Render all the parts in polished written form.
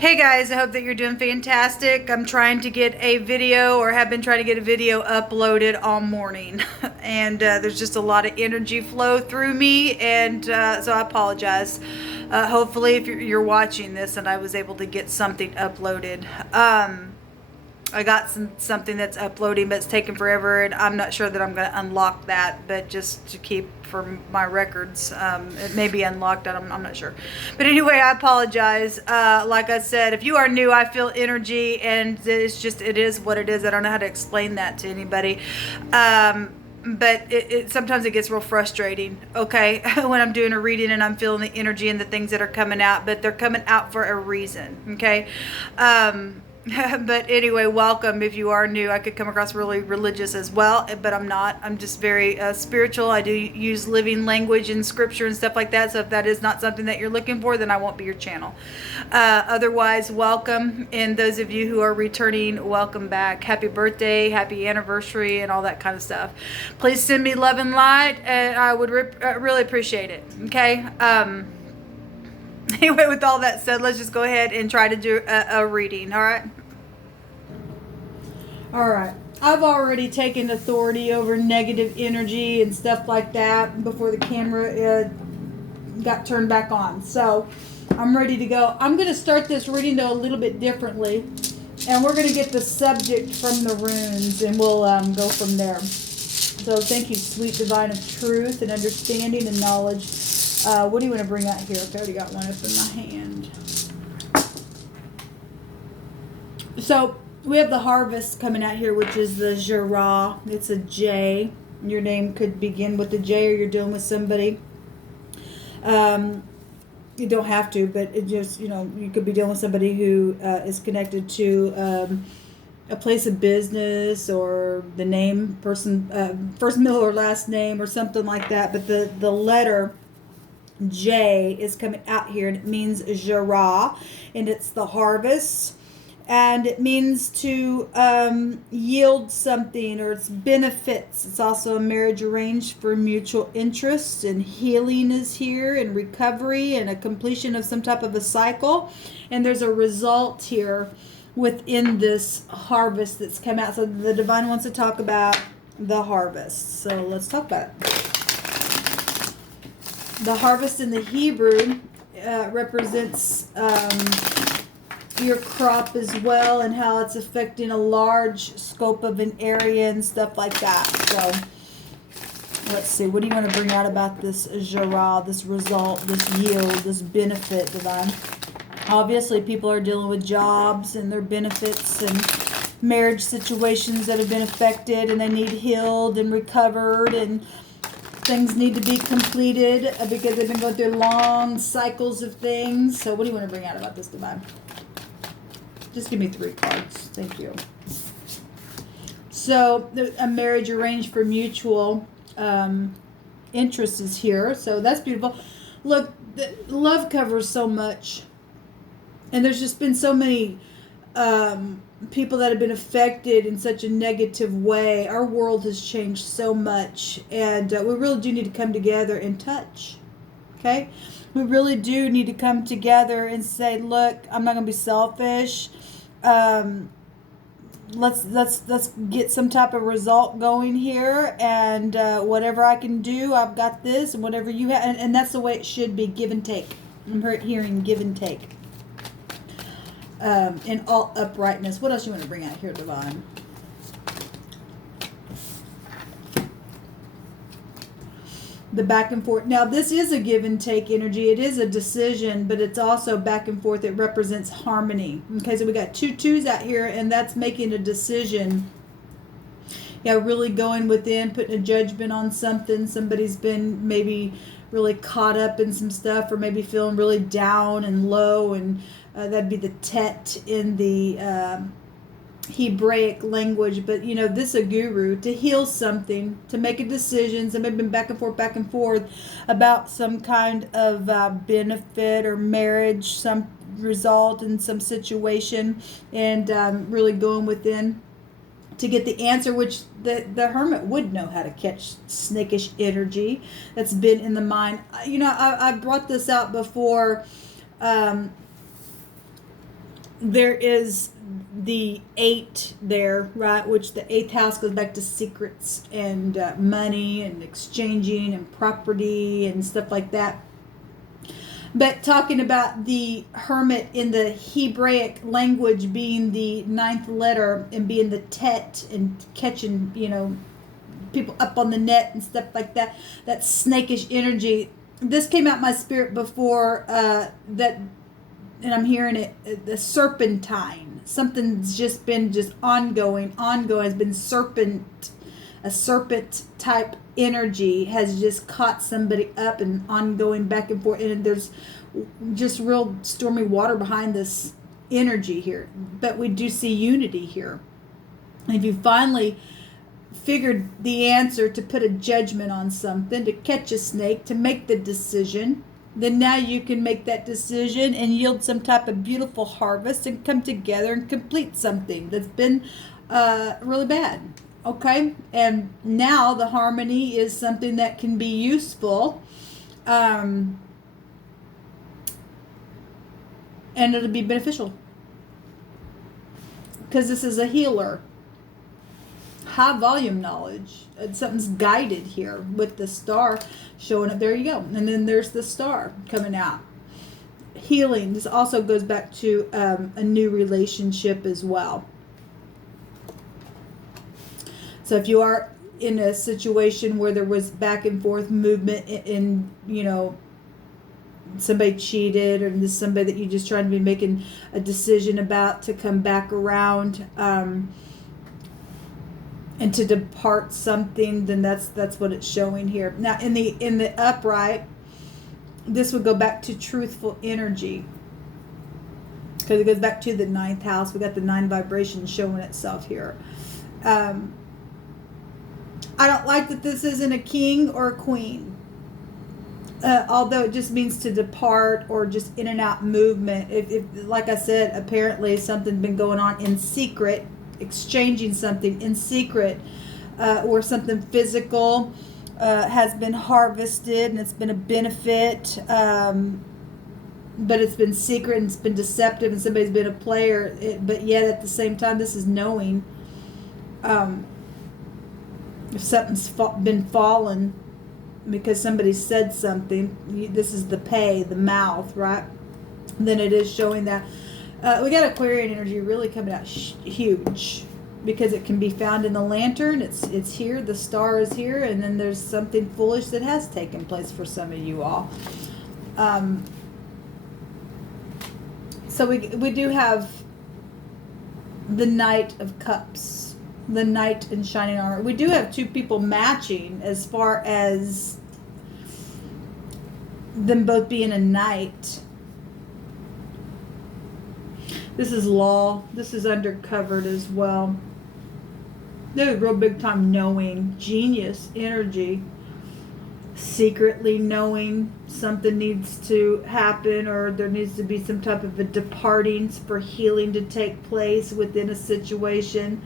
Hey guys, I hope that you're doing fantastic. I'm trying to get a video, or have been trying to get a video uploaded all morning. And there's just a lot of energy flow through me, and so I apologize. Hopefully if you're watching this and I was able to get something uploaded. I got something that's uploading, but it's taking forever, and I'm not sure that I'm going to unlock that, but just to keep for my records, it may be unlocked. I'm not sure, but anyway, I apologize. Like I said, if you are new, I feel energy, and it is what it is. I don't know how to explain that to anybody. But sometimes it gets real frustrating, okay, when I'm doing a reading and I'm feeling the energy and the things that are coming out, but they're coming out for a reason, okay? But anyway, welcome if you are new. I could come across really religious as well, but I'm not. I'm just very spiritual. I do use living language and scripture and stuff like that, so if that is not something that you're looking for, then I won't be your channel. Otherwise, welcome, and those of you who are returning, welcome back. Happy birthday, happy anniversary, and all that kind of stuff. Please send me love and light, and I would really appreciate it, okay? Anyway, with all that said, let's just go ahead and try to do a reading, all right? All right. I've already taken authority over negative energy and stuff like that before the camera got turned back on. So I'm ready to go. I'm going to start this reading, though, a little bit differently. And we're going to get the subject from the runes, and we'll go from there. So thank you, sweet divine of truth and understanding and knowledge. What do you want to bring out here? I've already got one up in my hand. So we have the harvest coming out here, which is the Jara. It's a J. Your name could begin with a J, or you're dealing with somebody. You don't have to, but it just, you could be dealing with somebody who is connected to a place of business, or the name, person, first, middle, or last name, or something like that. But the letter J is coming out here, and it means Jara, and it's the harvest, and it means to yield something, or it's benefits. It's also a marriage arranged for mutual interest, and healing is here, and recovery, and a completion of some type of a cycle, and there's a result here within this harvest that's come out. So the divine wants to talk about the harvest, so let's talk about it. The harvest in the Hebrew represents your crop as well, and how it's affecting a large scope of an area and stuff like that. So let's see. What do you want to bring out about this Jara, this result, this yield, this benefit, divine? Obviously, people are dealing with jobs and their benefits, and marriage situations that have been affected, and they need healed and recovered, and things need to be completed because they've been going through long cycles of things. So what do you want to bring out about this, divine? Just give me 3 cards. Thank you. So a marriage arranged for mutual interest is here. So that's beautiful. Look, love covers so much. And there's just been so many people that have been affected in such a negative way. Our world has changed so much, and we really do need to come together and touch. Okay, we really do need to come together and say, look, I'm not going to be selfish. Let's get some type of result going here, and whatever I can do, I've got this, and whatever you have, and that's the way it should be. Give and take. I'm hearing give and take. In all uprightness. What else you want to bring out here, divine? The back and forth. Now, this is a give and take energy. It is a decision, but it's also back and forth. It represents harmony. Okay, so we got 2 2s out here, and that's making a decision. Yeah, really going within, putting a judgment on something. Somebody's been maybe really caught up in some stuff, or maybe feeling really down and low, and that'd be the tet in the Hebraic language. But this is a guru to heal something, to make a decision. Somebody's been back and forth about some kind of benefit or marriage, some result in some situation, and really going within to get the answer, which the hermit would know how to catch snakish energy that's been in the mind. I brought this out before. there is the 8 there, right? Which the 8th house goes back to secrets and money and exchanging and property and stuff like that. But talking about the hermit in the Hebraic language being the 9th letter and being the tet and catching, people up on the net and stuff like that, that snakish energy. This came out my spirit before that, and I'm hearing it, the serpentine. Something's just been ongoing, has been a serpent type energy has just caught somebody up and ongoing back and forth, and there's just real stormy water behind this energy here. But we do see unity here. And if you finally figured the answer to put a judgment on something, to catch a snake, to make the decision, then now you can make that decision and yield some type of beautiful harvest and come together and complete something that's been really bad. Okay, and now the harmony is something that can be useful, and it'll be beneficial because this is a healer. High volume knowledge. Something's guided here with the star showing up. There you go, and then there's the star coming out. Healing. This also goes back to a new relationship as well. So if you are in a situation where there was back and forth movement in somebody cheated, or this is somebody that you just trying to be making a decision about to come back around and to depart something, then that's what it's showing here. Now in the upright, this would go back to truthful energy because it goes back to the 9th house. We got the 9 vibration showing itself here. I don't like that this isn't a king or a queen. Although it just means to depart or just in and out movement. If like I said, apparently something's been going on in secret, exchanging something in secret, or something physical has been harvested and it's been a benefit, but it's been secret and it's been deceptive and somebody's been a player, but yet at the same time this is knowing. If something's been fallen because somebody said something, this is the the mouth, right? Then it is showing that we got Aquarian energy really coming out huge because it can be found in the lantern. It's here, the star is here, and then there's something foolish that has taken place for some of you all. So we do have the Knight of Cups. The Knight in shining armor. We do have 2 people matching as far as them both being a knight. This is law. This is undercovered as well. There's real big time knowing, genius energy, secretly knowing something needs to happen, or there needs to be some type of a departing for healing to take place within a situation,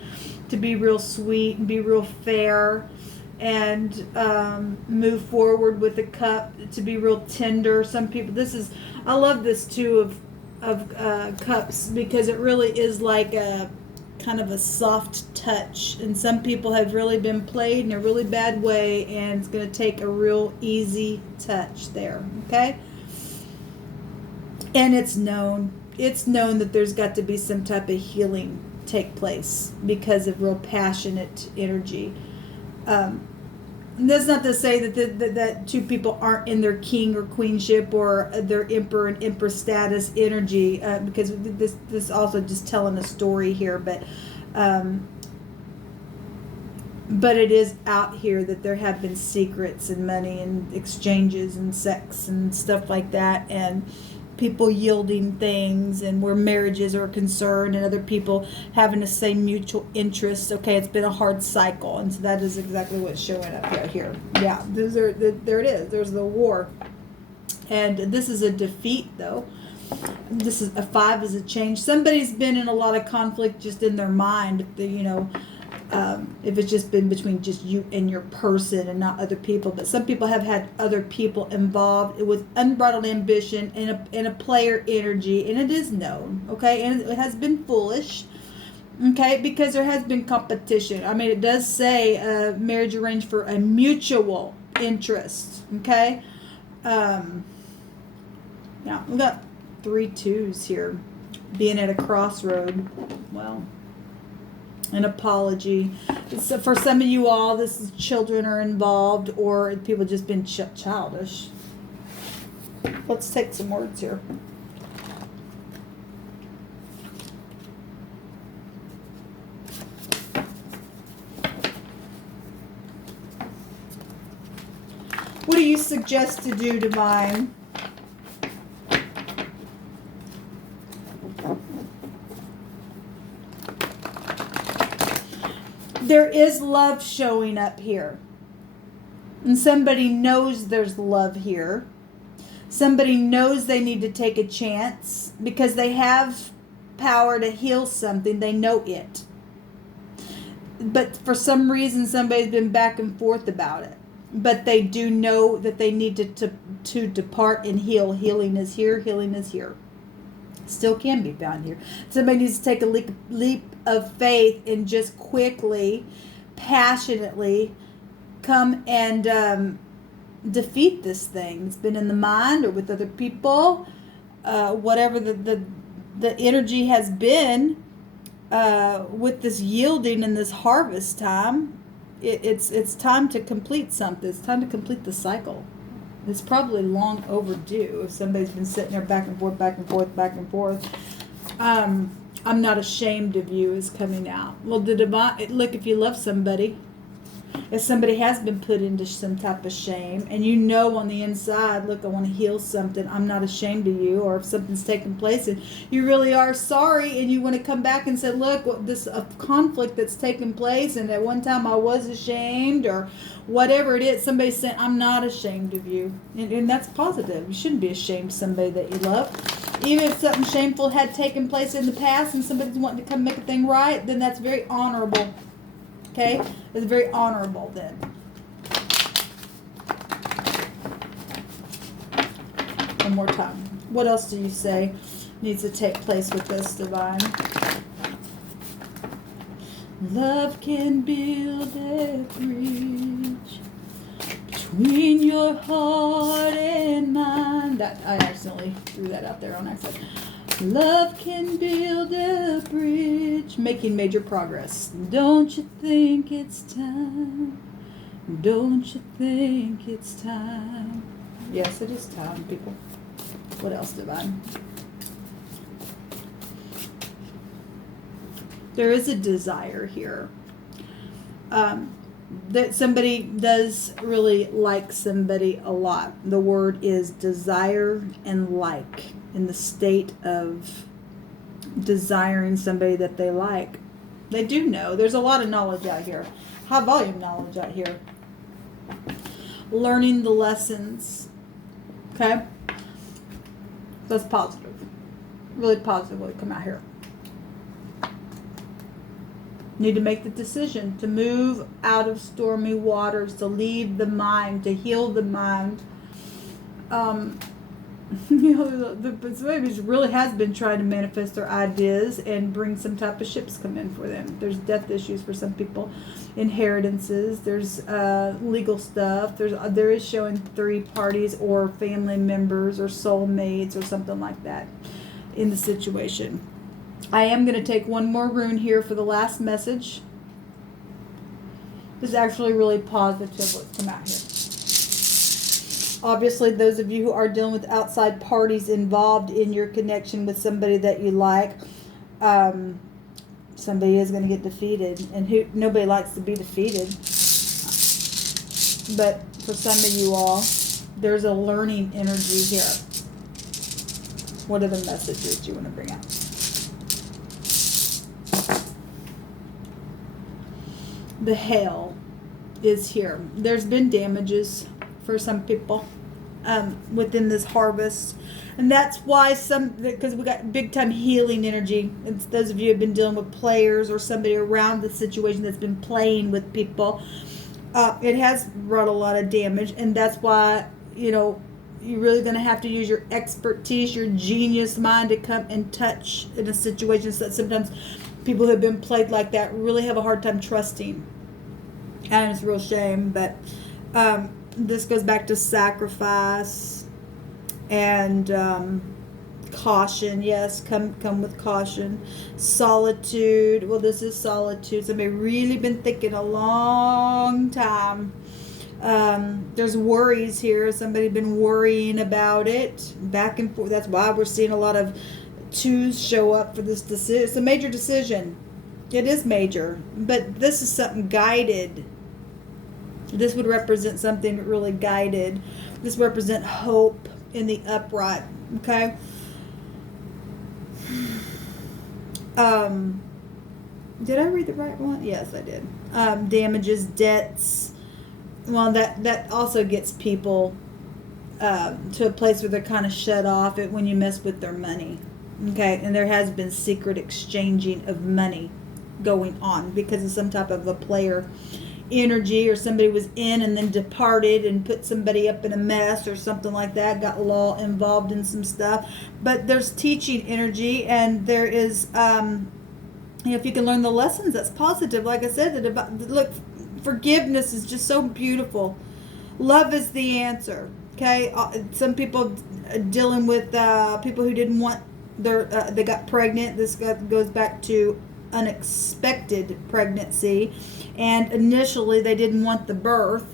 to be real sweet and be real fair and move forward with the cup, to be real tender. Some people, I love this too of cups because it really is like a kind of a soft touch, and some people have really been played in a really bad way, and it's going to take a real easy touch there. Okay, and it's known that there's got to be some type of healing take place because of real passionate energy. That's not to say that 2 people aren't in their king or queenship or their emperor and empress status energy, because this also just telling a story here, but it is out here that there have been secrets and money and exchanges and sex and stuff like that, and people yielding things, and where marriages are concerned, and other people having the same mutual interests. Okay, it's been a hard cycle, and so that is exactly what's showing up right here. Yeah, there it is. There's the war, and this is a defeat, though. This is a 5 is a change. Somebody's been in a lot of conflict just in their mind. if it's just been between just you and your person and not other people. But some people have had other people involved with unbridled ambition and a player energy, and it is known, okay? And it has been foolish, okay, because there has been competition. I mean, it does say marriage arranged for a mutual interest, okay? Yeah, we got 3 2s here. Being at a crossroad. Well, an apology. So for some of you all, this is children are involved, or people just been childish. Let's take some words here. What do you suggest to do, Divine? There is love showing up here. And somebody knows there's love here. Somebody knows they need to take a chance because they have power to heal something. They know it. But for some reason, somebody's been back and forth about it. But they do know that they need to depart and heal. Healing is here. Healing is here. Still can be found here. Somebody needs to take a leap of faith and just quickly, passionately come and defeat this thing. It's been in the mind or with other people. Whatever the energy has been with this yielding and this harvest time, it's time to complete something. It's time to complete the cycle. It's probably long overdue if somebody's been sitting there back and forth, back and forth, back and forth. I'm not ashamed of you is coming out. Well, the divine, look, if you love somebody, if somebody has been put into some type of shame, and you know on the inside, look, I want to heal something, I'm not ashamed of you, or if something's taken place and you really are sorry and you want to come back and say, look, this a conflict that's taken place, and at one time I was ashamed, or whatever it is, somebody's saying, I'm not ashamed of you. And that's positive. You shouldn't be ashamed of somebody that you love. Even if something shameful had taken place in the past and somebody's wanting to come make a thing right, then that's very honorable. Okay? It's very honorable then. One more time. What else do you say needs to take place with this, Divine? Love can build a bridge between your heart and mind. That I accidentally threw that out there on accident. Love can build a bridge, making major progress. Don't you think it's time? Don't you think it's time? Yes, it is time, people. What else, Divine? There is a desire here. That somebody does really like somebody a lot. The word is desire and like. In the state of desiring somebody that they like. They do know. There's a lot of knowledge out here. High volume knowledge out here. Learning the lessons. Okay? That's positive. Really positive when we come out here. Need to make the decision to move out of stormy waters, to leave the mind, to heal the mind. You know, somebody really has been trying to manifest their ideas and bring some type of ships come in for them. There's death issues for some people, inheritances. There's legal stuff. There is showing 3 parties or family members or soulmates or something like that in the situation. I am going to take one more rune here for the last message. This is actually really positive what's come out here. Obviously, those of you who are dealing with outside parties involved in your connection with somebody that you like, somebody is going to get defeated. And nobody likes to be defeated. But for some of you all, there's a learning energy here. What are the messages you want to bring out? The hail is here. There's been damages for some people within this harvest. And that's why because we got big time healing energy. It's those of you who have been dealing with players or somebody around the situation that's been playing with people. It has brought a lot of damage, and that's why, you're really going to have to use your expertise, your genius mind to come and touch in a situation. So sometimes people who have been played like that really have a hard time trusting. And it's a real shame, but this goes back to sacrifice and caution. Yes, come with caution. Solitude. Well, this is solitude. Somebody really been thinking a long time. There's worries here. Somebody been worrying about it back and forth. That's why we're seeing a lot of twos show up for this decision. It's a major decision. It is major, but this is something guided. This would represent something really guided. This represent hope in the upright. Okay. Did I read the right one? Yes, I did. Damages, debts. Well, that also gets people to a place where they're kind of shut off when you mess with their money. Okay, and there has been secret exchanging of money going on because of some type of a player energy, or somebody was in and then departed and put somebody up in a mess or something like that, got law involved in some stuff. But there's teaching energy, and there is if you can learn the lessons, that's positive. Like I said, look, forgiveness is just so beautiful. Love is the answer. Okay, some people dealing with people who didn't want they got pregnant. This goes back to unexpected pregnancy, and initially they didn't want the birth,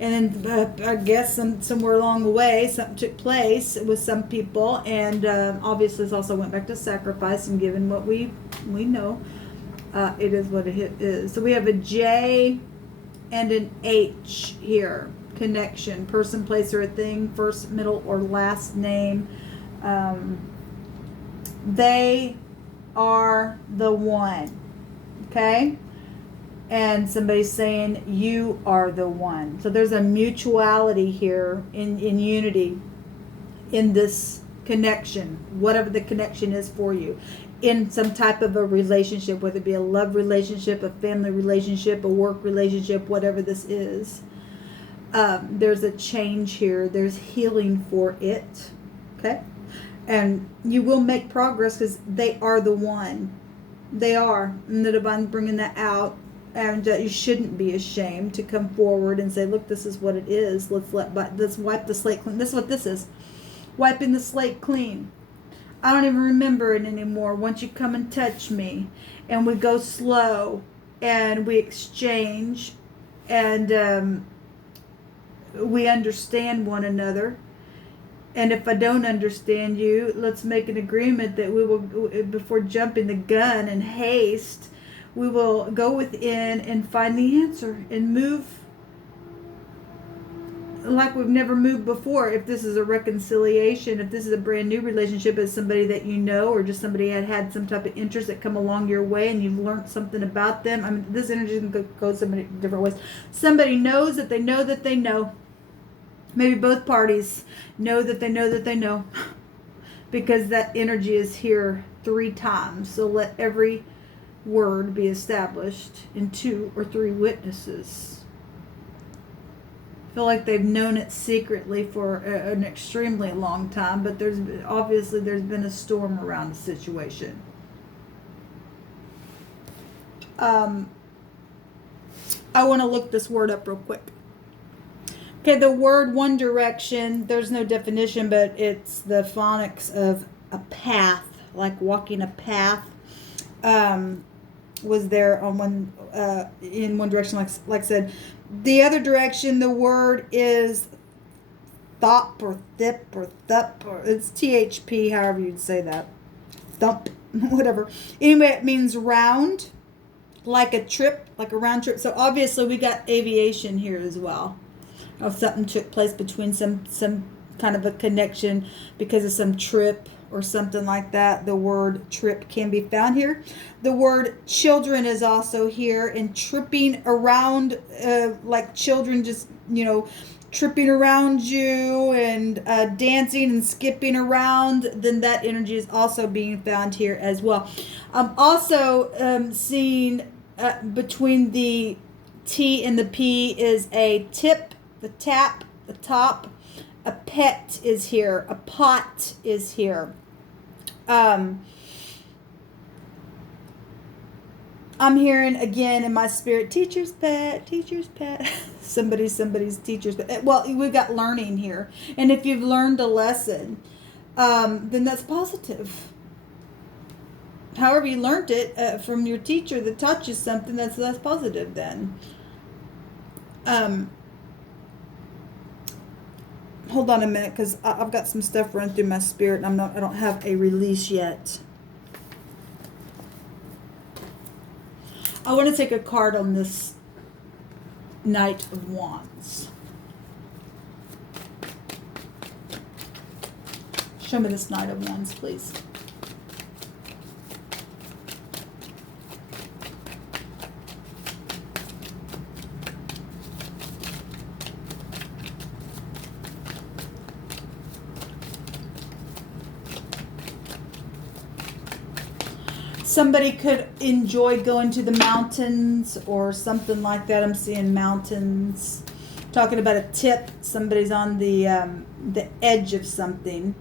and then I guess somewhere along the way something took place with some people, and obviously this also went back to sacrifice and giving what we know. It is what it is. So we have a J and an H here. Connection, person, place, or a thing, first, middle, or last name. They are the one. Okay? And somebody's saying you are the one. So there's a mutuality here in unity in this connection, whatever the connection is for you, in some type of a relationship, whether it be a love relationship, a family relationship, a work relationship, whatever this is. There's a change here. There's healing for it. Okay? And you will make progress because they are the one. They are. And the divine bringing that out. And you shouldn't be ashamed to come forward and say, look, this is what it is. Let's wipe the slate clean. This is what this is. Wiping the slate clean. I don't even remember it anymore. Once you come and touch me, and we go slow, and we exchange, and we understand one another. And if I don't understand you, let's make an agreement that we will, before jumping the gun in haste, we will go within and find the answer and move like we've never moved before. If this is a reconciliation, if this is a brand new relationship as somebody that you know, or just somebody had some type of interest that come along your way and you've learned something about them. I mean, this energy can go so many different ways. Somebody knows that they know that they know. Maybe both parties know that they know that they know. Because that energy is here 3 times. So let every word be established in 2 or 3 witnesses. I feel like they've known it secretly for an extremely long time, but there's been a storm around the situation. I want to look this word up real quick. Okay, the word One Direction, there's no definition, but it's the phonics of a path, like walking a path. Was there on one in one direction, like I said. The other direction, the word is thop or thip or thup, or it's THP, however you'd say that. Thump, whatever. Anyway, it means round, like a trip, like a round trip. So obviously we got aviation here as well. If something took place between some kind of a connection because of some trip or something like that, the word trip can be found here. The word children is also here, and tripping around like children, just tripping around you and dancing and skipping around, then that energy is also being found here as well. I'm also seeing between the T and the P is a tip, the tap, the top. A pet is here. A pot is here. I'm hearing again in my spirit, teacher's pet, teacher's pet. somebody's teacher's pet. Well, we've got learning here. And if you've learned a lesson, then that's positive. However you learned it from your teacher that taught you something, that's positive then. Hold on a minute, because I've got some stuff running through my spirit, and I don't have a release yet. I want to take a card on this Knight of Wands. Show me this Knight of Wands, please. Somebody could enjoy going to the mountains or something like that. I'm seeing mountains. Talking about a tip. Somebody's on the edge of something.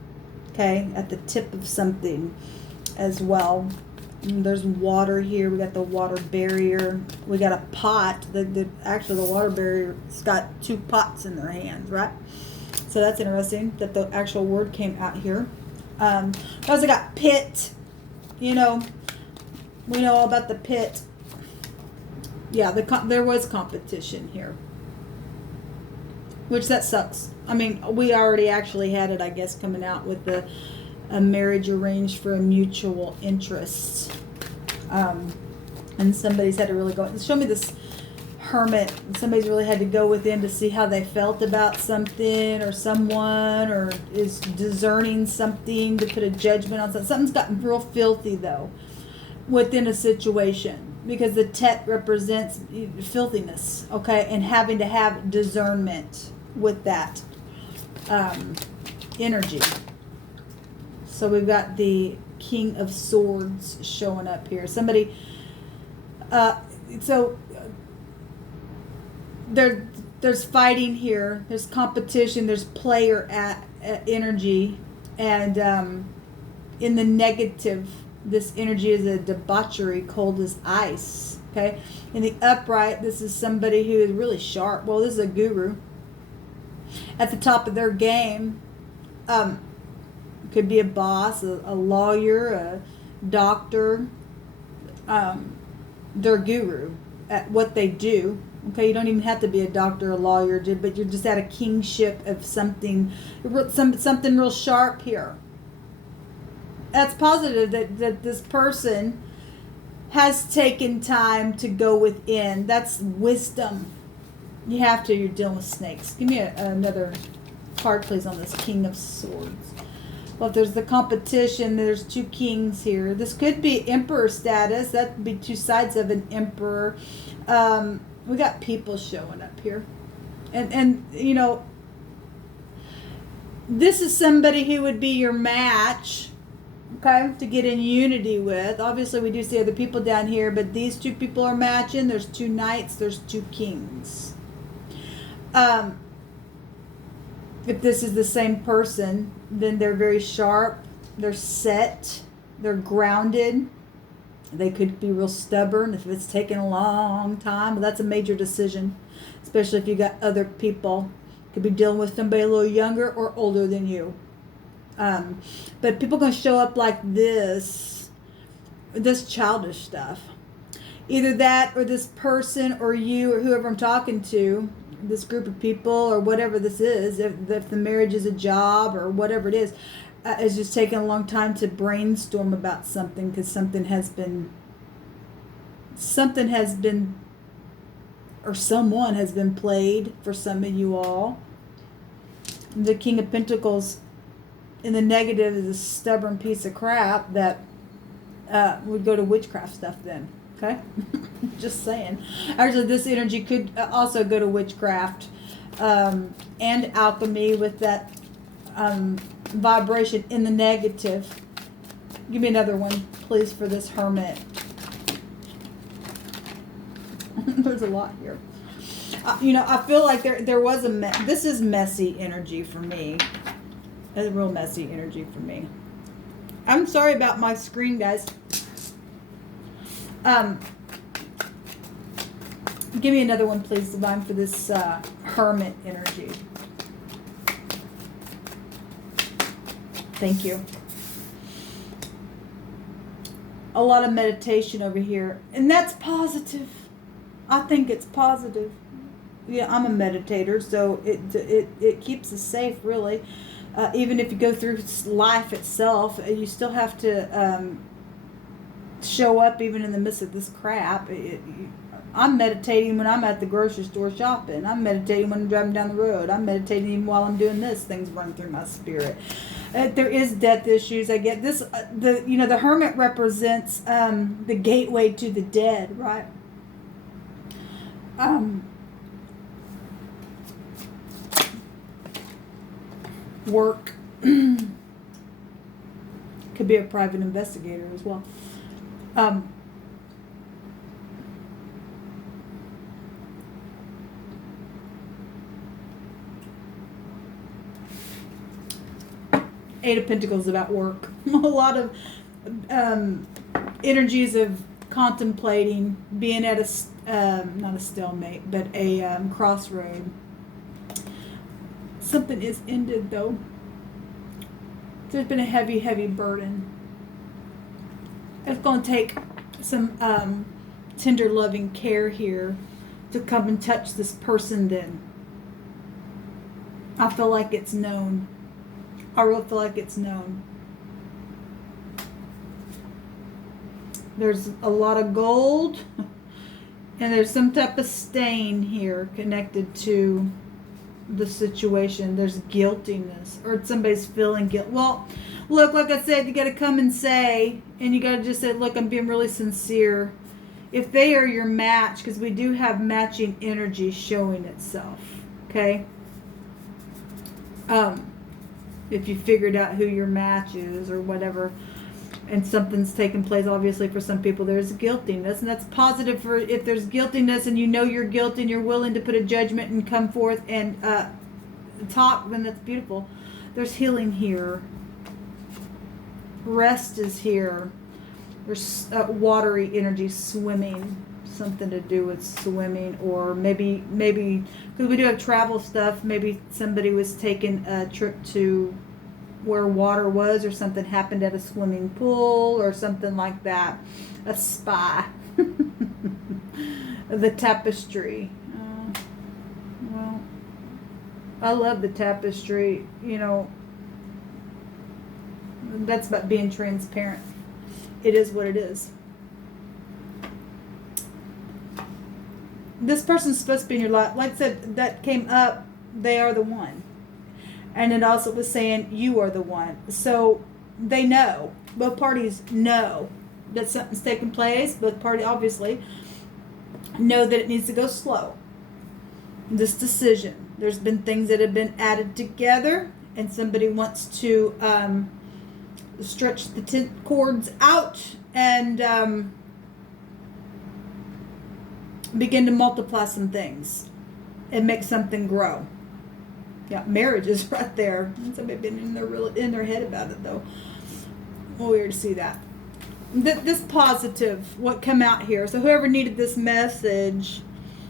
Okay, at the tip of something as well. And there's water here. We got the water barrier. We got a pot. Actually, the water barrier's got two pots in their hands, right? So that's interesting that the actual word came out here. We also got pit. You know, we know all about the pit. Yeah, there was competition here. Which that sucks. I mean, we already actually had it, I guess, coming out with a marriage arranged for a mutual interest. And somebody's had to really go. Show me this hermit. Somebody's really had to go within to see how they felt about something or someone, or is discerning something, to put a judgment on something. Something's gotten real filthy, though, within a situation, because the tet represents filthiness, okay, and having to have discernment with that energy. So we've got the King of Swords showing up here. Somebody, there's fighting here. There's competition. There's player energy, and in the negative, this energy is a debauchery, cold as ice. Okay, in the upright, this is somebody who is really sharp. Well, this is a guru at the top of their game. Could be a boss, a lawyer, a doctor. They're guru at what they do. Okay, you don't even have to be a doctor or a lawyer, but you're just at a kingship of something real sharp here. That's positive that this person has taken time to go within. That's wisdom. You have to. You're dealing with snakes. Give me another card, please, on this King of Swords. Well, if there's the competition, there's two kings here. This could be emperor status. That would be two sides of an emperor. We got people showing up here. And you know, this is somebody who would be your match, okay, to get in unity with. Obviously, we do see other people down here, but these two people are matching. There's two knights. There's two kings. If this is the same person, then they're very sharp. They're set. They're grounded. They could be real stubborn if it's taken a long time. But that's a major decision, especially if you got other people. Could be dealing with somebody a little younger or older than you. But people going to show up like this childish stuff. Either that, or this person, or you, or whoever I'm talking to, this group of people, or whatever this is, if the marriage is a job or whatever it is just taking a long time to brainstorm about something, because something has been, or someone has been played for some of you all. The King of Pentacles in the negative is a stubborn piece of crap that would go to witchcraft stuff then. Okay? Just saying. Actually, this energy could also go to witchcraft. and alchemy with that vibration in the negative. Give me another one, please, for this Hermit. There's a lot here. You know, I feel like there was this is messy energy for me. It's real messy energy for me. I'm sorry about my screen, guys. Give me another one, please, Divine, for this Hermit energy. Thank you. A lot of meditation over here, and that's positive. I think it's positive. Yeah, I'm a meditator, so it keeps us safe, really. Even if you go through life itself, you still have to show up even in the midst of this crap. I'm meditating when I'm at the grocery store shopping. I'm meditating when I'm driving down the road. I'm meditating even while I'm doing this. Things run through my spirit. There is death issues. I get this. The Hermit represents the gateway to the dead, right? Work. Could be a private investigator as well. Eight of Pentacles about work. A lot of energies of contemplating, being at a not a stalemate, but a crossroad. Something is ended, though. There's been a heavy, heavy burden. It's going to take some tender, loving care here to come and touch this person. Then I feel like it's known. I really feel like it's known. There's a lot of gold, and there's some type of stain here connected to the situation. There's guiltiness, or somebody's feeling guilt. Well, look, like I said, you got to come and say, and you got to just say, look, I'm being really sincere. If they are your match, because we do have matching energy showing itself, okay? If you figured out who your match is or whatever, and something's taken place, obviously for some people there's guiltiness, and that's positive. For if there's guiltiness and you know you're guilty and you're willing to put a judgment and come forth and talk, then that's beautiful. There's healing here. Rest is here. There's watery energy, swimming, something to do with swimming, or maybe because we do have travel stuff, maybe somebody was taking a trip to where water was, or something happened at a swimming pool or something like that. A spa. The tapestry. Well, I love the tapestry. You know, that's about being transparent. It is what it is. This person's supposed to be in your life. Like I said, that came up. They are the one. And it also was saying you are the one. So they know. Both parties know that something's taking place. Both parties obviously know that it needs to go slow. This decision. There's been things that have been added together, and somebody wants to stretch the cords out and begin to multiply some things and make something grow. Yeah, marriage is right there. Somebody been in their head about it, though. Well, weird to see that. This positive, what come out here. So whoever needed this message,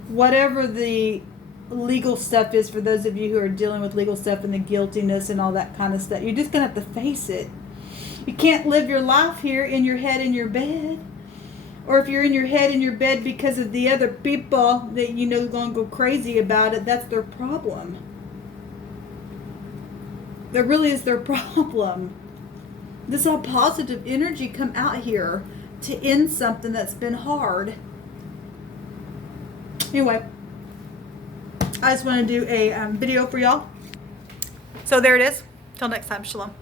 whatever the legal stuff is, for those of you who are dealing with legal stuff and the guiltiness and all that kind of stuff, you're just going to have to face it. You can't live your life here in your head in your bed. Or if you're in your head in your bed because of the other people that you know are going to go crazy about it, that's their problem. That really is their problem. This all positive energy come out here to end something that's been hard. Anyway, I just want to do a video for y'all. So there it is. Till next time, shalom.